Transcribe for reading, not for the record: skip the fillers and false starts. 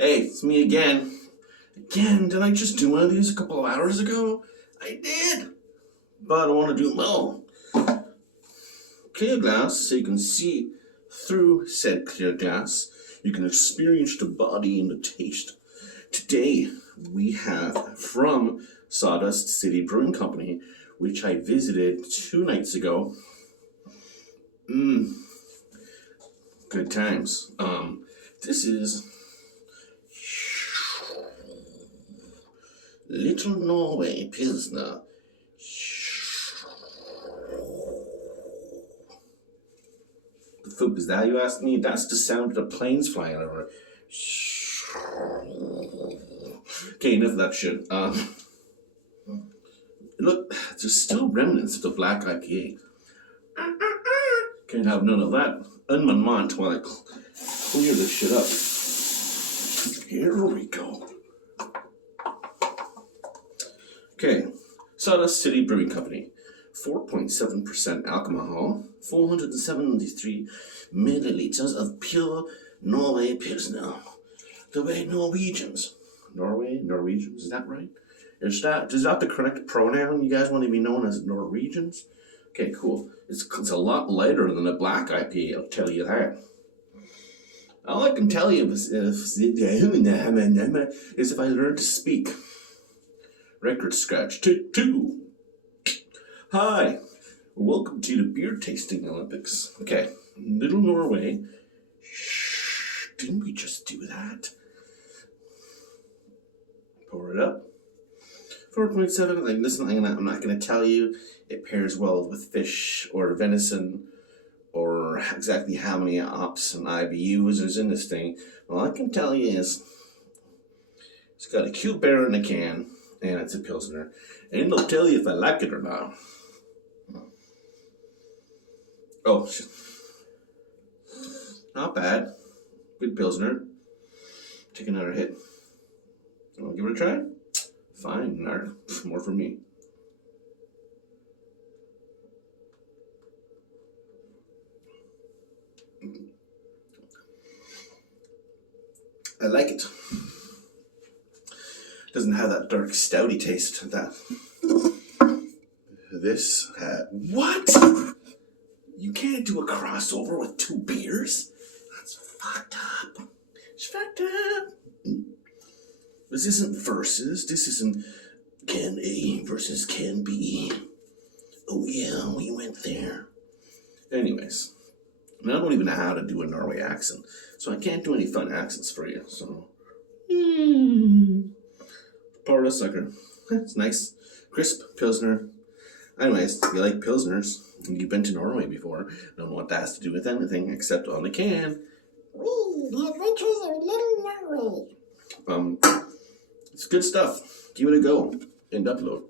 Hey, it's me again. Again, did I just do one of these a couple of hours ago? I did, but I want to do them all. Clear glass, so you can see through said clear glass. You can experience the body and the taste. Today, we have from Sawdust City Brewing Company, which I visited 2 nights ago. Good times. This is Little Norway Pilsner. The fuck is that, you ask me? That's the sound of the planes flying over. Okay, enough of that shit. Look, there's still remnants of the black IPA. Can't have none of that. Unmont while I clear this shit up. Here we go. Okay, Sawdust City Brewing Company. 4.7% alcohol, 473 milliliters of pure Norway Pilsner. The way Norwegians. Norwegians, is that right? Is that the correct pronoun? You guys want to be known as Norwegians? Okay, cool. It's a lot lighter than a black IPA, I'll tell you that. All I can tell you is if I learn to speak. Record scratch. 2. Hi, welcome to the beer tasting Olympics. Okay, Little Norway. Shh, didn't we just do that? Pour it up. 4.7. Like, listen, I'm not going to tell you it pairs well with fish or venison or exactly how many hops and IBUs is in this thing. All I can tell you is it's got a cute bear in a can and it's a Pilsner. And it'll tell you if I like it or not. Oh, shit. Not bad. Good Pilsner. Take another hit. You want to give it a try? Fine, more for me. I like it. Doesn't have that dark stouty taste that this had. What? You can't do a crossover with 2 beers? That's fucked up. It's fucked up. This isn't versus. This isn't can A versus can B. Oh yeah, we went there. Anyways, I don't even know how to do a Norway accent, so I can't do any fun accents for you. So, pour a sucker. It's nice, crisp Pilsner. Anyways, if you like Pilsners, and you've been to Norway before, don't know what that has to do with anything except on the can. The Adventures of Little Norway. It's good stuff. Give it a go and upload.